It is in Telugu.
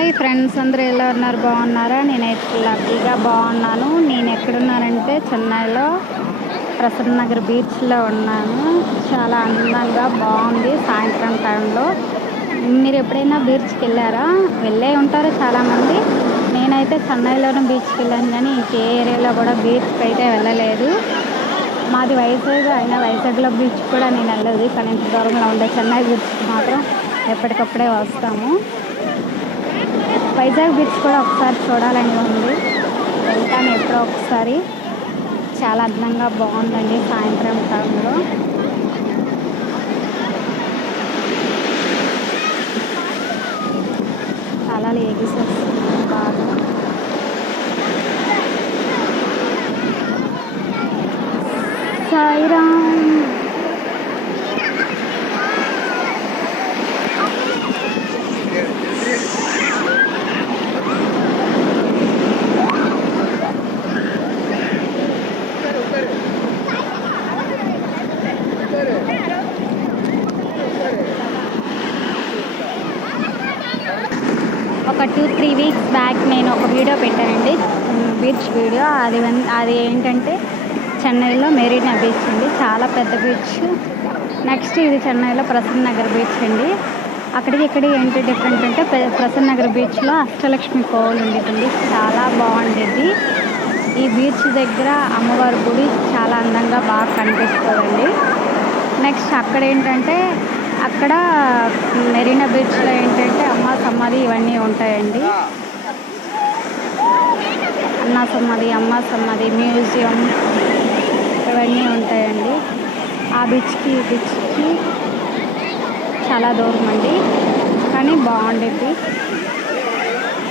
హాయ్ ఫ్రెండ్స్, అందరూ ఎలా ఉన్నారు? బాగున్నారా? నేనైతే లక్కీగా బాగున్నాను. నేను ఎక్కడున్నానంటే చెన్నైలో ప్రసన్న నగర్ బీచ్లో ఉన్నాను. చాలా అందంగా బాగుంది సాయంత్రం టైంలో. మీరు ఎప్పుడైనా బీచ్కి వెళ్ళారా? వెళ్ళే ఉంటారు చాలామంది. నేనైతే చెన్నైలోనే బీచ్కి వెళ్ళాను, కానీ ఇంకే ఏరియాలో కూడా బీచ్కి అయితే వెళ్ళలేదు. మాది వైజాగ్, అయినా వైజాగ్లో బీచ్ కూడా నేను వెళ్ళలేదు, కానీ ఇంత దూరంలో ఉండే చెన్నై బీచ్కి మాత్రం ఎప్పటికప్పుడే వస్తాము. వైజాగ్ బీచ్ కూడా ఒకసారి చూడాలని ఉంది, వెళ్తాను ఎప్పుడో ఒకసారి. చాలా అందంగా బాగుందండి సాయంత్రం టైంలో. అలలు ఎగిసేస్తున్నాయి బాగా. సాయిరామ్. ఒక 2-3 వీక్స్ బ్యాక్ నేను ఒక వీడియో పెట్టానండి, బీచ్ వీడియో. అది ఏంటంటే చెన్నైలో మెరీనా బీచ్ అండి, చాలా పెద్ద బీచ్. నెక్స్ట్ ఇది చెన్నైలో ప్రసన్న నగర్ బీచ్ అండి. అక్కడికి ఇక్కడికి ఏంటి డిఫరెంట్ అంటే, ప్రసన్న నగర్ బీచ్లో అష్టలక్ష్మి కోవిల్ ఉండేదండి, చాలా బాగుండేది. ఈ బీచ్ దగ్గర అమ్మవారి గుడి చాలా అందంగా బాగా కనిపిస్తుందండి. నెక్స్ట్ అక్కడ ఏంటంటే, అక్కడ మెరీనా బీచ్లో ఏంటంటే అమ్మ సమాధి ఇవన్నీ ఉంటాయండి. అమ్మ సమాధి మ్యూజియం ఇవన్నీ ఉంటాయండి. ఆ బీచ్కి ఈ బీచ్కి చాలా దూరం అండి, కానీ బాగుండేది.